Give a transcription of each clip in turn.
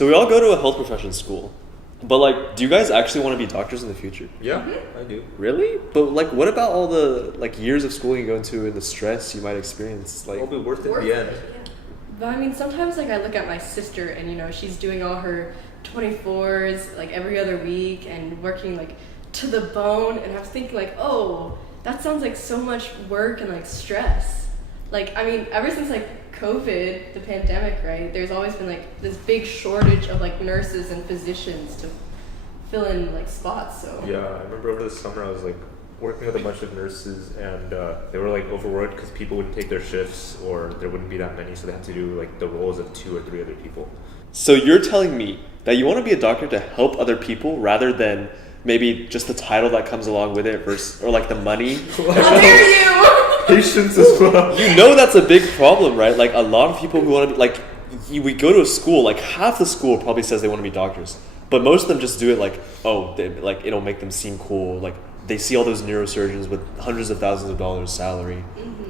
So we all go to a health profession school, but like, do you guys actually want to be doctors in the future? Yeah, I do. Really? But like, what about all the like years of schooling you go into and the stress you might experience? Like, It'll be worth it in the end. But I mean, sometimes like I look at my sister and, you know, she's doing all her 24s like every other week and working like to the bone, and I'm thinking like, oh, that sounds like so much work and like stress. Like, I mean, ever since like COVID, the pandemic, right, there's always been like this big shortage of like nurses and physicians to fill in like spots. So Yeah, I remember over the summer I was like working with a bunch of nurses, and they were like overworked because people wouldn't take their shifts, or there wouldn't be that many, so they had to do like the roles of 2 or 3 other people. so you're telling me that you want to be a doctor to help other people rather than maybe just the title that comes along with it versus, or like the money? how dare you? Patience as well. You know that's a big problem, right? Like a lot of people who want to be like, we go to a school, like half the school probably says they want to be doctors, but most of them just do it like, oh, like it'll make them seem cool. Like they see all those neurosurgeons with hundreds of thousands of dollars salary,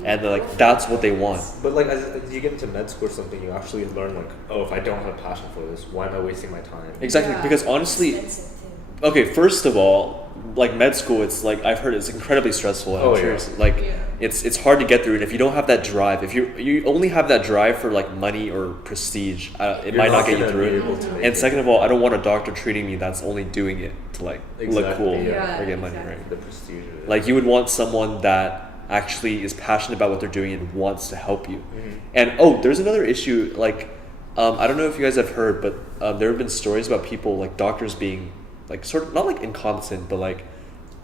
and they're like, that's what they want. But like as you get into med school or something, you actually learn like, oh, if I don't have passion for this, why am I wasting my time? Exactly, Yeah. because honestly, Expensive too. okay, first of all, like med school, it's like I've heard it's incredibly stressful. And Oh, I'm sure yeah. it's like Yeah. it's hard to get through, and if you don't have that drive, if you only have that drive for like money or prestige, it You're might not get you gonna through be it. able to make And it. second of all, I don't want a doctor treating me that's only doing it to like look Exactly, cool yeah. or get money, Exactly. right? The prestige of it. Like you would want someone that actually is passionate about what they're doing and wants to help you. And oh, there's another issue. Like I don't know if you guys have heard, but there have been stories about people like doctors being like sort of not like incompetent, but like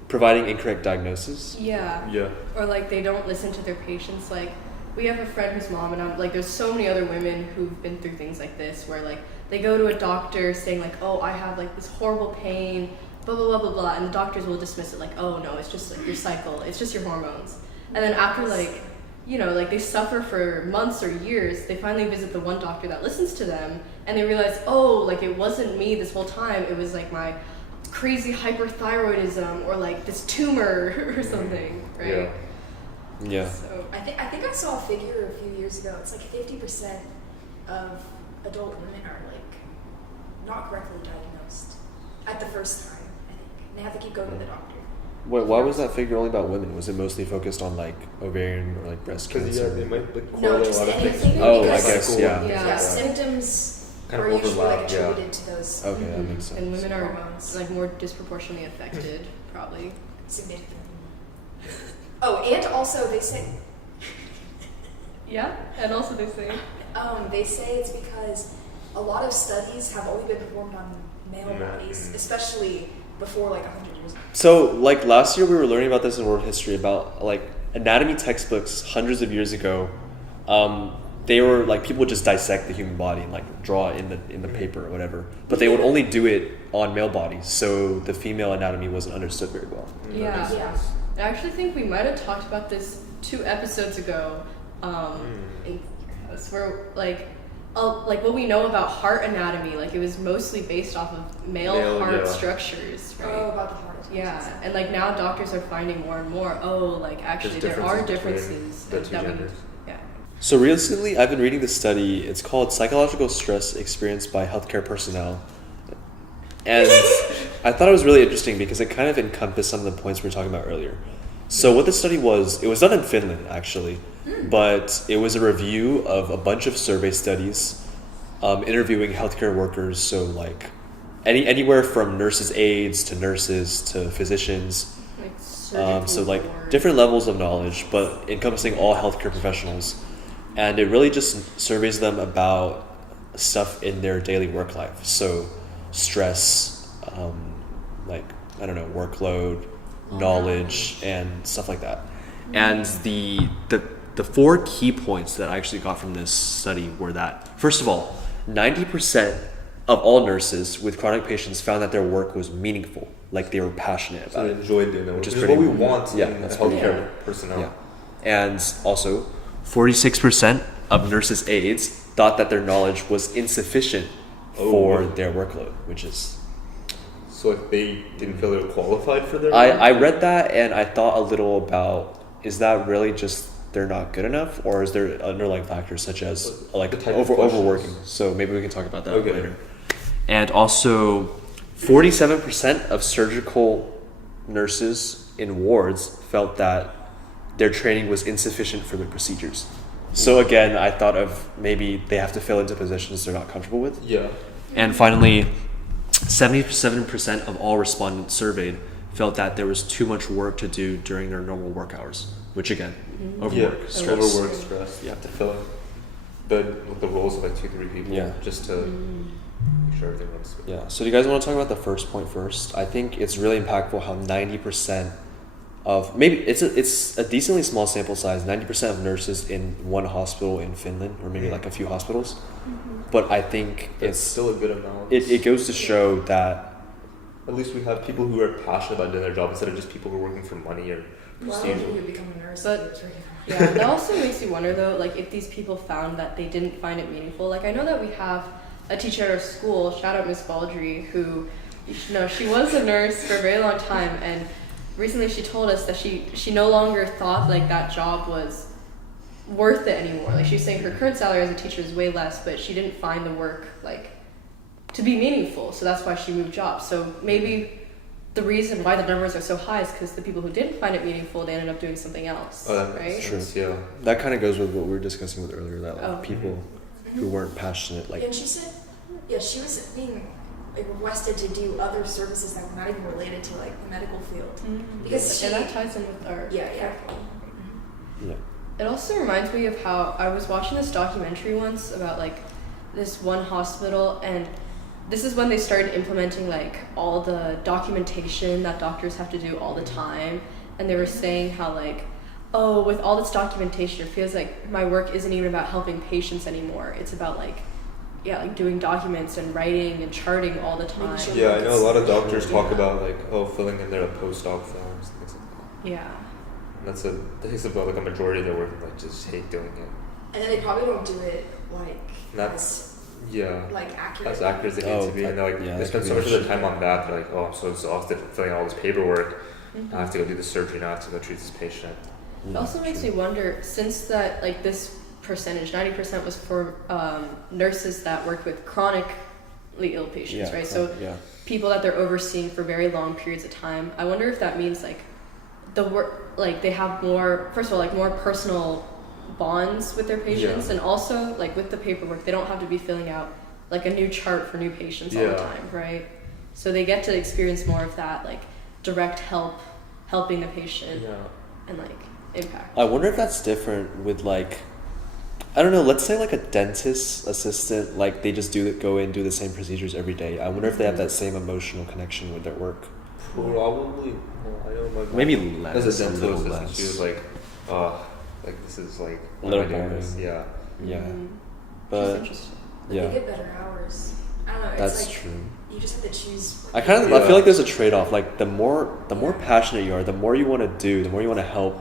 providing incorrect diagnosis. Yeah. Yeah. Or like they don't listen to their patients. Like we have a friend whose mom, and I'm like, there's so many other women who've been through things like this where like they go to a doctor saying like, oh, I have like this horrible pain, blah blah blah blah blah, and the doctors will dismiss it like, oh no, it's just like your cycle, it's just your hormones. And then after like, you know, like they suffer for months or years, they finally visit the one doctor that listens to them, and they realize, oh, like it wasn't me this whole time, it was like my crazy hyperthyroidism or like this tumor or something, right? Yeah. Yeah. So I think I saw a figure a few years ago. It's like 50% of adult women are like not correctly diagnosed at the first time, I think. And they have to keep going to the doctor. Wait, why was that figure only about women? Was it mostly focused on like ovarian or like breast Because cancer? they might like No, correlate a just lot of things. anything. Oh, I because guess, yeah. Yeah. symptoms Kind of are usually like overlap, yeah. attributed to those Okay, that makes sense. and women are Hormones. like more disproportionately affected, probably. significantly. Oh, and also they say Yeah, and also they say it's because a lot of studies have only been performed on male bodies, especially before like 100 years ago. So, like last year, we were learning about this in world history about like anatomy textbooks hundreds of years ago. They were like people would just dissect the human body and like draw it in the paper or whatever, but they would only do it on male bodies, so the female anatomy wasn't understood very well. Yeah. Yeah. I actually think we might have talked about this 2 episodes ago, in your house, where like what we know about heart anatomy, like it was mostly based off of male heart yeah. structures, right? Oh, about the heart. Yeah, and like now doctors are finding more and more, oh, like actually There's there are differences differences between the two that we genders. yeah. So recently, I've been reading this study. It's called "Psychological Stress Experienced by Healthcare Personnel," and I thought it was really interesting because it kind of encompassed some of the points we were talking about earlier. So what the study was, it was done in Finland actually, but it was a review of a bunch of survey studies, interviewing healthcare workers. So like anywhere from nurses' aides to nurses to physicians. Like surgical So like ward. different levels of knowledge, but encompassing all healthcare professionals. And it really just surveys them about stuff in their daily work life. So stress, like, I don't know, workload, knowledge, and stuff like that. And the 4 key points that I actually got from this study were that, first of all, 90% of all nurses with chronic patients found that their work was meaningful, like they were passionate So about they it. enjoyed doing that, Which which is is pretty what we cool. want Yeah, in that's what we healthcare want. personnel. Yeah. And also, 46% of nurses' aides thought that their knowledge was insufficient for Oh. their workload, which is... So if they didn't feel they were qualified for their I read that and I thought a little about, is that really just they're not good enough, or is there underlying factors such as like The type of overworking? questions. So maybe we can talk about that Okay. later. And also, 47% of surgical nurses in wards felt that their training was insufficient for their procedures. So again, I thought of maybe they have to fill into positions they're not comfortable with. Yeah. And finally, 77% of all respondents surveyed felt that there was too much work to do during their normal work hours, which again, overwork, stress. Overwork, stress. You have to fill in the roles of like 2-3 people just to make sure everything runs smooth. Yeah. So do you guys want to talk about the first point first? I think it's really impactful how 90% of, maybe it's a decently small sample size, 90% of nurses in one hospital in Finland, or maybe like a few hospitals. But I think It's still a good amount. it goes to show that At least we have people who are passionate about doing their job instead of just people who are working for money or Why prestige. would you become a nurse? But- if you're working for Yeah, that also makes you wonder though, like if these people found that they didn't find it meaningful. Like I know that we have a teacher at our school, shout out Miss Baldry, who, she was a nurse for a very long time, and recently she told us that she no longer thought like that job was worth it anymore. Like she's saying her current salary as a teacher is way less, but she didn't find the work like to be meaningful, so that's why she moved jobs. So maybe the reason why the numbers are so high is because the people who didn't find it meaningful, they ended up doing something else, That right? makes sense, yeah. that kind of goes with what we were discussing with earlier, that like, Oh. people who weren't passionate, like And she said, she was being like requested to do other services that were not even related to like the medical field. Because and she- that ties in with our Yeah. yeah. It also reminds me of how I was watching this documentary once about like this one hospital, and this is when they started implementing like all the documentation that doctors have to do all the time, and they were saying how like, oh, with all this documentation, it feels like my work isn't even about helping patients anymore. It's about like doing documents and writing and charting all the time. Making sure- Yeah, I know a lot of doctors talk about like, filling in their postdoc forms and things like that. Yeah. And that takes about like a majority of their work and like just hate doing it. And then they probably don't do it like That's like accurate. as accurate as they need to be. And they're, yeah, they that spend could so be much an of their time on that. They're like, oh, I'm so exhausted from filling out all this paperwork. I have to go do the surgery now. I have to go treat this patient. It also makes me wonder, since that like this percentage, 90% was for nurses that worked with chronically ill patients, right? So people that they're overseeing for very long periods of time. I wonder if that means like the work, like they have more, first of all, like more personal bonds with their patients, and also like with the paperwork, they don't have to be filling out like a new chart for new patients all the time, right? So they get to experience more of that like direct helping the patient and like impact. I wonder if that's different with like, I don't know, let's say like a dentist assistant, like they just go in, do the same procedures every day. I wonder if they have that same emotional connection with their work. Probably. I know my mom, Maybe less, as a a dental little assistant, less. she was like this is like A why little am I doing this? boring. Yeah. Yeah. That's But interesting. But yeah, they get better hours. I don't know. It's that's like true. you just have to choose. I feel like there's a trade-off. Like the more passionate you are, the more you want to do, the more you want to help.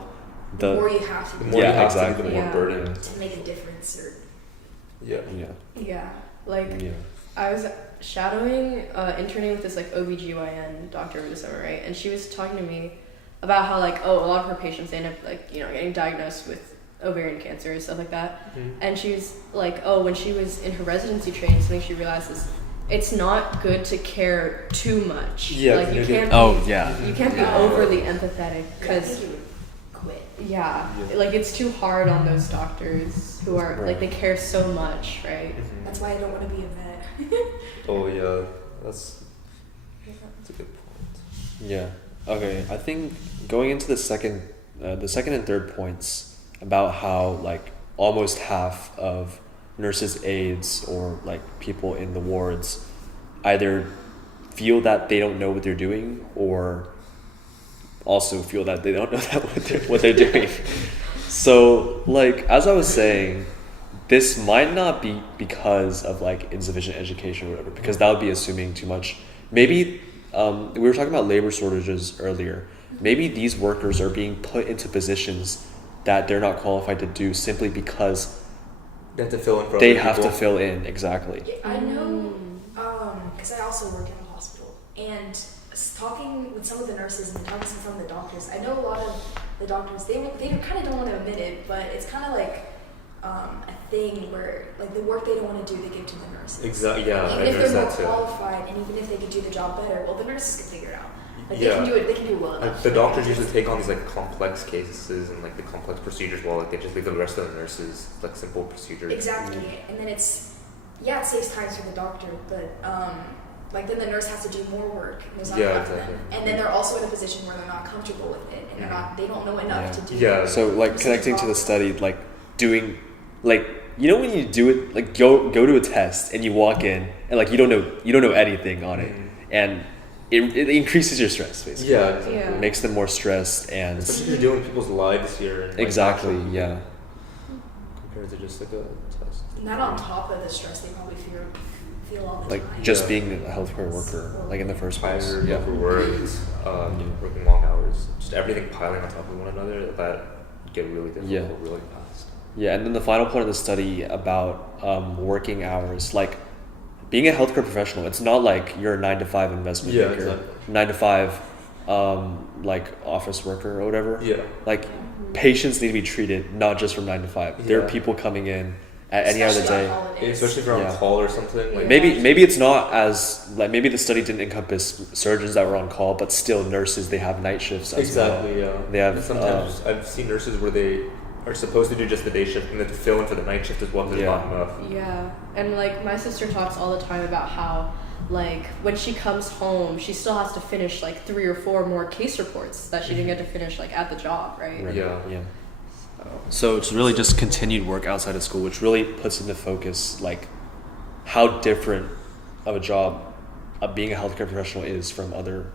The more you have to The do more you have exactly. to do, the more Yeah. burden. to make a difference, or Yeah. Yeah, like Yeah. I was shadowing, interning with this like OBGYN doctor over the summer, right? And she was talking to me about how like, oh, a lot of her patients, they end up like, getting diagnosed with ovarian cancer and stuff like that. And she was like, oh, when she was in her residency training, something she realized is it's not good to care too much. Yeah, like you can't Oh, you can't be overly empathetic, I because think you would quit. yeah, like it's too hard on those doctors who are Right. like they care so much, right? That's why I don't want to be a vet. Oh yeah, that's a good point. Yeah. Okay. I think going into the second and third points about how like almost half of nurses' aides or like people in the wards either feel that they don't know what they're doing or also feel that they don't know what they're doing. So like as I was saying, this might not be because of like insufficient education or whatever, because that would be assuming too much. Maybe we were talking about labor shortages earlier. Maybe these workers are being put into positions that they're not qualified to do simply because They have to fill in for they other have to people. fill in, exactly. Yeah, I know, because I also work in a hospital, and talking with some of the nurses and talking to some of the doctors, I know a lot of the doctors, they kind of don't want to admit it, but it's kind of like a thing where like the work they don't want to do, they give to the nurses. Exactly. Yeah, Even I if noticed they're more that too. qualified, and even if they could do the job better, well, the nurses can figure it out. Like Yeah. they can do it. They can do it well Like enough. the doctors usually take on these like complex cases and like the complex procedures, while like they just leave the rest of the nurses like simple procedures. Exactly, and then it saves time for the doctor, but like then the nurse has to do more work, and there's not Yeah, enough of exactly. them, and then they're also in a position where they're not comfortable with it, and they don't know enough to do. Yeah. So like connecting to the study, like doing, like, you know when you do it, like go to a test and you walk in and like you don't know anything on it, and it increases your stress basically. Yeah, exactly. Yeah. It makes them more stressed and Especially if you're dealing with people's lives here. And, like, exactly, actual- yeah. Compared to just like a test. And that on top of the stress they probably feel all the Like time. just Yeah. being a healthcare worker, like in the first place. Tired, Yeah. overworked, working long hours, just everything piling on top of one another that get really difficult Yeah. really fast. Yeah, and then the final point of the study about working hours, like being a healthcare professional, it's not like you're a 9 to 5 investment Yeah, banker, exactly. 9 to 5 like office worker or whatever. Yeah. Like patients need to be treated not just from 9 to 5. There are Yeah. people coming in at any other Especially on day. holidays. Especially if you're on Yeah. call or something. Like Maybe it's not as like maybe the study didn't encompass surgeons that were on call, but still nurses, they have night shifts as exactly, well. yeah. They have, And sometimes I've seen nurses where they are supposed to do just the day shift and then to fill in for the night shift as well if there's Yeah. not enough. Yeah, and like my sister talks all the time about how like when she comes home, she still has to finish like 3 or 4 more case reports that she didn't get to finish like at the job, right? Right. Yeah. Yeah. So it's really just continued work outside of school, which really puts into focus like how different of a job being a healthcare professional is from other,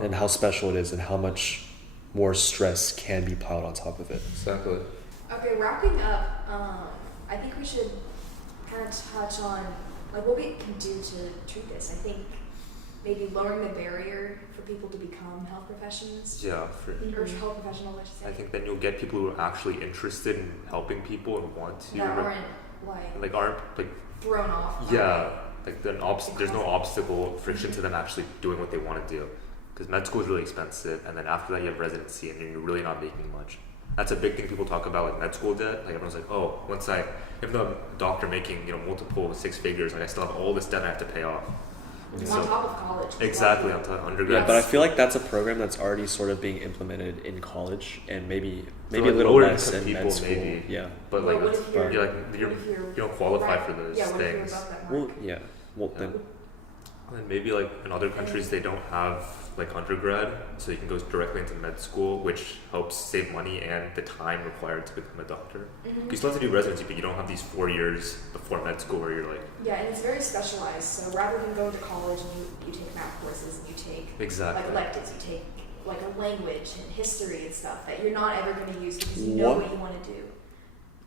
and how special it is, and how much more stress can be piled on top of it. Exactly. Okay, wrapping up, I think we should kind of touch on like what we can do to treat this. I think maybe lowering the barrier for people to become health professions. Yeah. Or health professionals, I should say. I think then you'll get people who are actually interested in helping people and want to. that aren't like aren't like thrown off. by- yeah, like there's no obstacle friction to them actually doing what they want to do, because med school is really expensive, and then after that you have residency and you're really not making much. That's a big thing people talk about, like med school debt. Like everyone's like, oh, even though I'm a doctor making multiple 6 figures, like I still have all this debt I have to pay off. On So- top of college. as Exactly, well. on top of Yeah, undergrad. but I feel like that's a program that's already sort of being implemented in college, and maybe For, a like, little lower less income in people, med school. maybe. Yeah. But like, what if you're, you're like what you if you're don't qualify right- for those yeah, what if you're things. above that Well, mark? yeah. Well, then, And maybe like in other countries they don't have like undergrad, so you can go directly into med school, which helps save money and the time required to become a doctor. You still have to do residency, but you don't have these 4 years before med school where you're like Yeah, and it's very specialized. So rather than going to college and you take math courses and you take exactly. like electives, you take like a language and history and stuff that you're not ever going to use because you know What? what you want to do.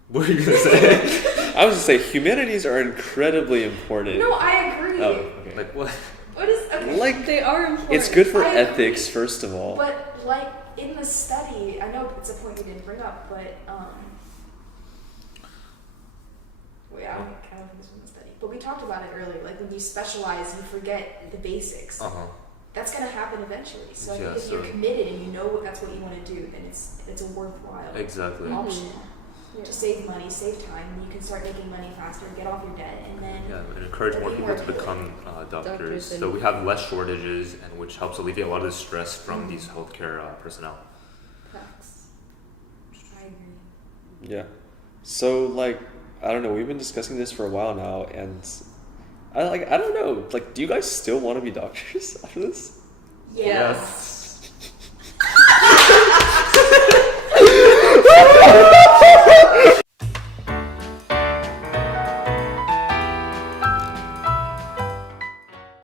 What are you gonna say? I was gonna say humanities are incredibly important. No, I agree. Oh, okay. Like what? What is okay? Like, They are important. it's good for I ethics, agree. first of all. But like in the study, I know it's a point you didn't bring up, but wait, I don't think this was in the study. But we talked about it earlier. Like when you specialize, you forget the basics. Uh-huh. That's gonna happen eventually. So I Yeah, think if you're so- committed and you know that's what you want to do, then it's a worthwhile Exactly. option Yeah. to save money, save time, and you can start making money faster, get off your debt, and then Yeah, and encourage more people to become doctors, so we have less shortages, and which helps alleviate a lot of the stress from these healthcare personnel. Facts. I agree. Yeah. So like, I don't know. We've been discussing this for a while now, and I don't know. Like, do you guys still want to be doctors after this? Yeah. Yes.